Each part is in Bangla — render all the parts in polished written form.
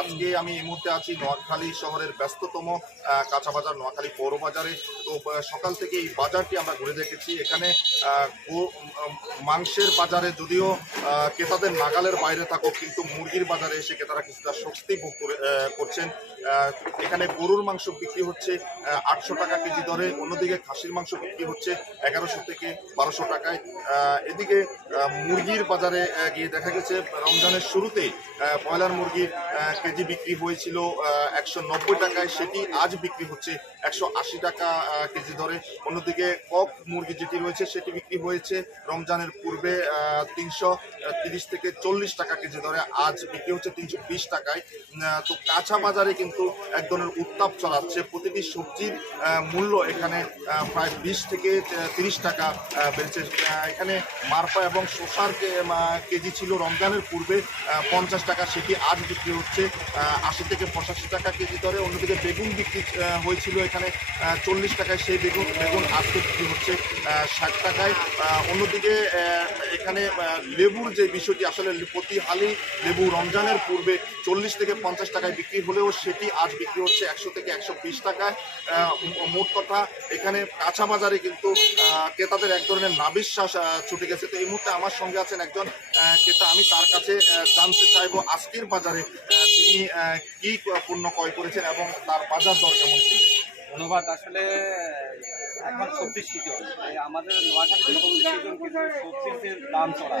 আজকে আমি এই মুহূর্তে আছি নোয়াখালী শহরের ব্যস্ততম কাঁচা বাজার নোয়াখালী পৌর বাজারে। তো সকাল থেকে এই বাজারটি আমরা ঘুরে দেখেছি। এখানে মাংসের বাজারে যদিও ক্রেতাদের নাগালের বাইরে থাকুক, কিন্তু মুরগির বাজারে এসে ক্রেতারা কিছুটা স্বস্তি ভোগ করছেন। এখানে গরুর মাংস বিক্রি হচ্ছে 800 টাকা কেজি দরে, অন্যদিকে খাসির মাংস বিক্রি হচ্ছে 1100 থেকে 1200 টাকায়। এদিকে মুরগির বাজারে গিয়ে দেখা গেছে রমজানের শুরুতেই ব্রয়লার মুরগির কেজি বিক্রি হয়েছিল 190 টাকায়, সেটি আজ বিক্রি হচ্ছে 180 টাকা কেজি দরে। অন্যদিকে কক মুরগি যেটি রয়েছে সেটি বিক্রি হয়েছে রমজানের পূর্বে 330 থেকে 40 টাকা কেজি দরে, আজ বিক্রি হচ্ছে 320 টাকায়। তো কাঁচা বাজারে কিন্তু এক ধরনের উত্তাপ চলাচ্ছে। প্রতিটি সবজির মূল্য এখানে প্রায় 20 থেকে 30 টাকা বেড়েছে। এখানে মারপা এবং শসার কেজি ছিল রমজানের পূর্বে 50 টাকা, সেটি আজ বিক্রি হচ্ছে 80 থেকে 85 টাকা কেজি দরে। অন্যদিকে বেগুন বিক্রি হয়েছিল এখানে 40 টাকায়, সেই বেগুন আজকে বিক্রি হচ্ছে 60 টাকায়। অন্যদিকে এখানে লেবুর যে বিষয়টি, আসলে প্রতি হালি লেবু রমজানের পূর্বে 40 থেকে 50 টাকায় বিক্রি হলেও সেটি আজ বিক্রি হচ্ছে 100 থেকে 120 টাকায়। মোট কথা এখানে কাঁচা বাজারে কিন্তু ক্রেতাদের এক ধরনের নাবিশ্বাস ছুটে গেছে। তো এই মুহূর্তে আমার সঙ্গে আছেন একজন ক্রেতা, আমি তার কাছে জানতে চাইবো আজকের বাজারে তিনি কি পণ্য ক্রয় করেছেন এবং তার বাজার দর কেমন ছিল। ধন্যবাদ। আসলে এখন সবজির সিজন, আমাদের নোয়াখালীতে সবজির সিজন, কিন্তু সবজির যে দাম চড়া,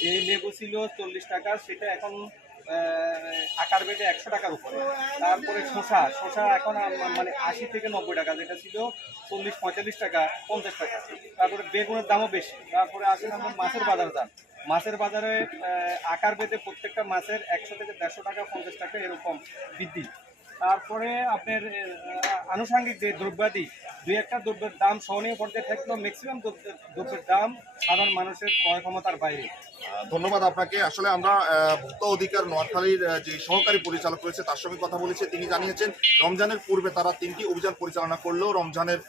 যে লেবু ছিল 40 টাকা সেটা এখন আকার বেটে 100 টাকার উপরে। তারপরে শসা এখন মানে 80 থেকে 90 টাকা, যেটা ছিল 40-45 টাকা 50 টাকা। তারপরে বেগুনের দামও বেশি। তারপরে আসেন আমরা মাছের বাজার দাম, মাছের বাজারে আকার বেঁধে প্রত্যেকটা মাছের 100 থেকে 150 টাকা 50 টাকা এরকম বৃদ্ধি। তারপরে আপনার আনুষঙ্গিক যে দ্রব্যাদি দুই একটা দ্রব্যের দাম সহনীয় পর্যায়ে থাকলেও ম্যাক্সিমাম দ্রব্যের দাম সাধারণ মানুষের ক্রয় ক্ষমতার বাইরে। ধন্যবাদ আপনাকে। আসলে আমরা ভোক্তা অধিকার নোয়াখালীর যে সহকারী পরিচালক রয়েছে তার সঙ্গে কথা বলেছি। তিনি জানিয়েছেন রমজানের পূর্বে তারা 3টি অভিযান পরিচালনা করলেও রমজানের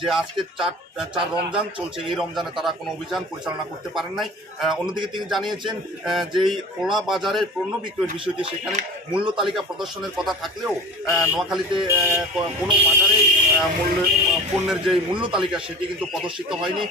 যে আজকে চার রমজান চলছে, এই রমজানে তারা কোনো অভিযান পরিচালনা করতে পারেন নাই। অন্যদিকে তিনি জানিয়েছেন যেই খোলা বাজারের পণ্য বিক্রয়ের বিষয়টি, সেখানে মূল্য তালিকা প্রদর্শনের কথা থাকলেও নোয়াখালীতে কোনো বাজারে পণ্যের যে মূল্য তালিকা সেটি কিন্তু প্রদর্শিত হয়নি।